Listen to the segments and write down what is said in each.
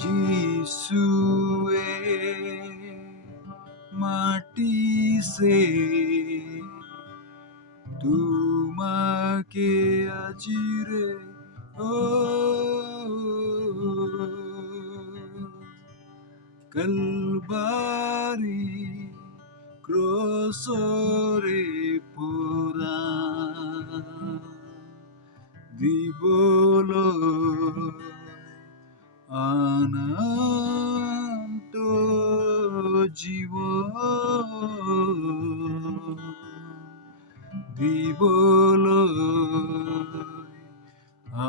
যিশুয়ে মাটি সে তোমাকে আজিরে ও কালবারি ক্রসরে পোড়া দিবলৈ অনন্ত জীবন দিবলৈ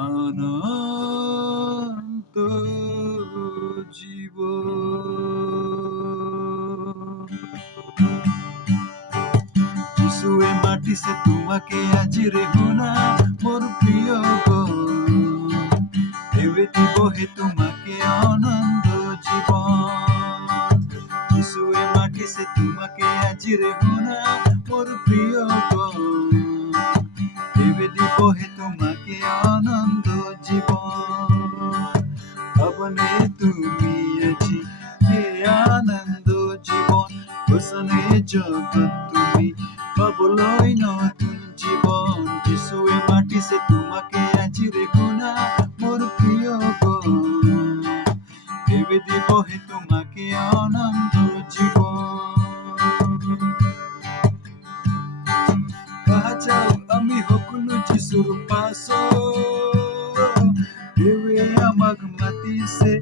অনন্ত জীবন। যিশুৱে মাতিছে তোমাকে আজি শুনা মোৰ প্ৰিয় গণ, এৱে দিবহে তোমাকে অনন্ত জীৱন। যিশুৱে মাতিছে তোমাকে আজি শুনা মোৰ প্ৰিয় গণ, এৱে দিবহে তোমাকে অনন্ত জীৱন। পাবনে তুমি আজি এই আনন্দ জীৱন, বচনে জগত তুমি পাবলৈ নতুন জীৱন। যিশুৱে মাতিছে তোমাকে আজি শুনা মোৰ প্ৰিয় গণ, এৱে দিবহে তোমাকে অনন্ত জীৱন। যাও আমি সকলো যিশুৰ পাছত, এৱে আমাক মাতিছে,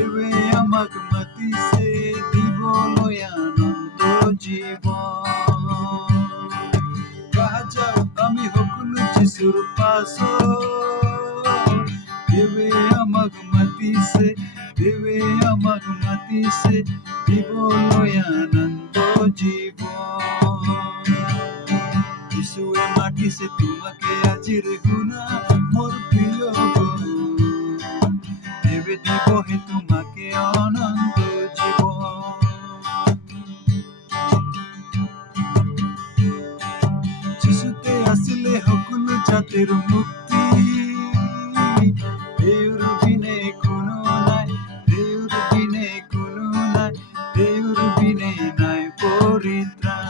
এৱে আমাক মাতিছে দিবলৈ অনন্ত জীৱন। যাও আমি সকলো যিশুৰ পাছত, এৱে আমাক মাতিছে, এৱে আমাক মাতিছে দিবলৈ অনন্ত জীৱন। যিশুৱে মাতিছে তোমাকে আজি শুনা মোৰ প্ৰিয় গণ, এৱে দিবহে তোমাকে অনন্ত জীৱন। যিশুতে আছিলে সকলো জাতিৰ মুক্তি, তেওঁৰ বিনে কোনো নাই, তেওঁৰ বিনে কোনো নাই, তেওঁৰ বিনে নাই পৰিত্ৰাণ।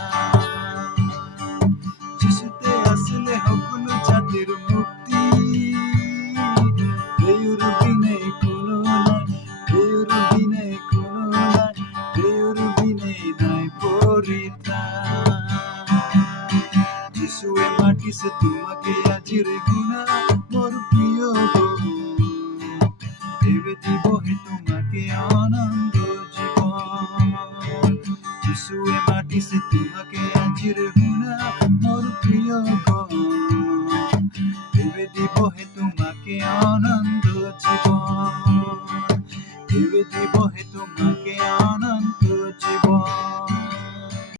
যিশুতে আছিলে সকলো জাতিৰ মুক্তি, তেওঁৰ বিনে কোনো নাই, তেওঁৰ বিনে কোনো নাই, তেওঁৰ বিনে নাই পৰিত্ৰাণ। যিশুৱে মাতিছে তোমাকে আজি শুনা মোৰ প্ৰিয় গণ, এৱে দিবহে তোমাকে অনন্ত জীৱন। যিশুৱে মাতিছে তোমাকে আজি শুনা মোৰ প্ৰিয় গণ, এৱে দিবহে তোমাকে অনন্ত জীৱন, এৱে দিবহে তোমাকে